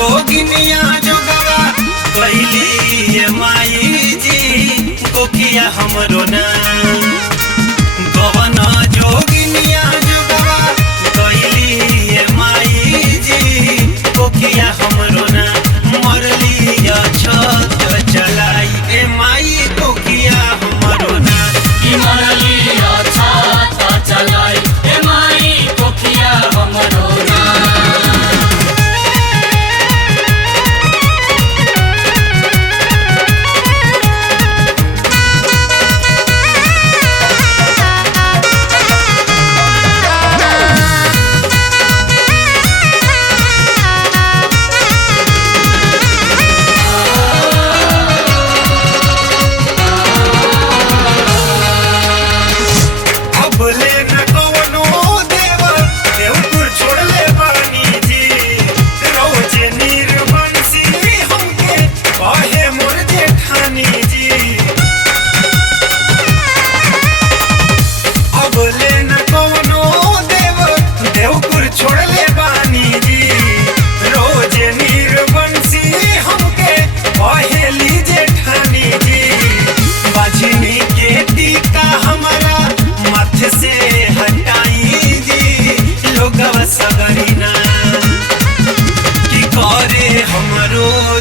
जोगिनिया जोगवा कहली माई जी कोकिया हमरो ना गवन जोगिनिया जोगवा कहली माई जी कोकिया हमरो ना मरली छत चलाई ए माई कोकिया हमरो ना कि मरली छत चलाई ए माई कोकिया हमरो ना।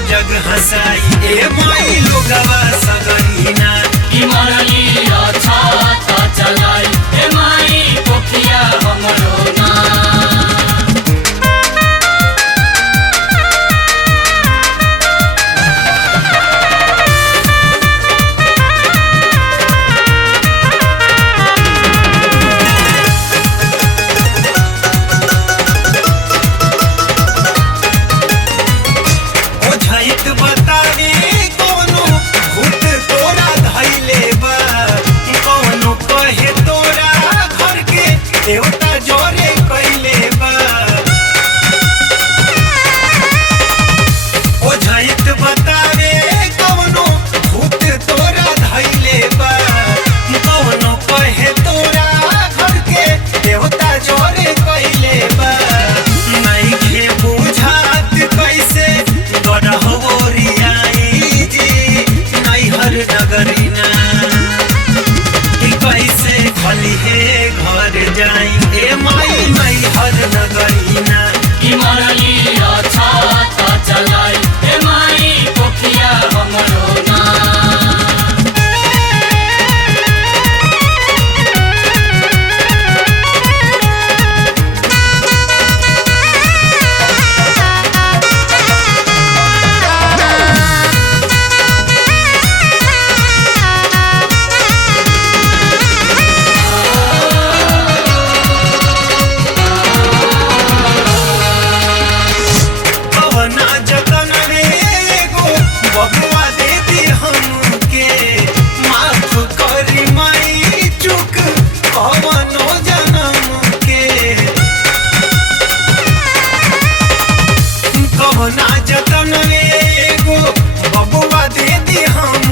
जग हसाई ए माई लोगवा सगरीना कि मरली छत चलाई ए माई कोकिया हमरो ना। देवता जोरे कइले बा ओ झइत बतावे कवनो भूत तोरा धइले बा कवनो कहे तोरा घर के देवता जोरे कइले बा नहीं के बुझात कैसे गढ़वरियाई जी नहीं हर नगरीना कैसे खली है घर जाई ए माई नहीं हर नगरीना कि मरली छत चलाई ए माई कोकिया हमरो ना। जतन एगो बबुआ दे दी हम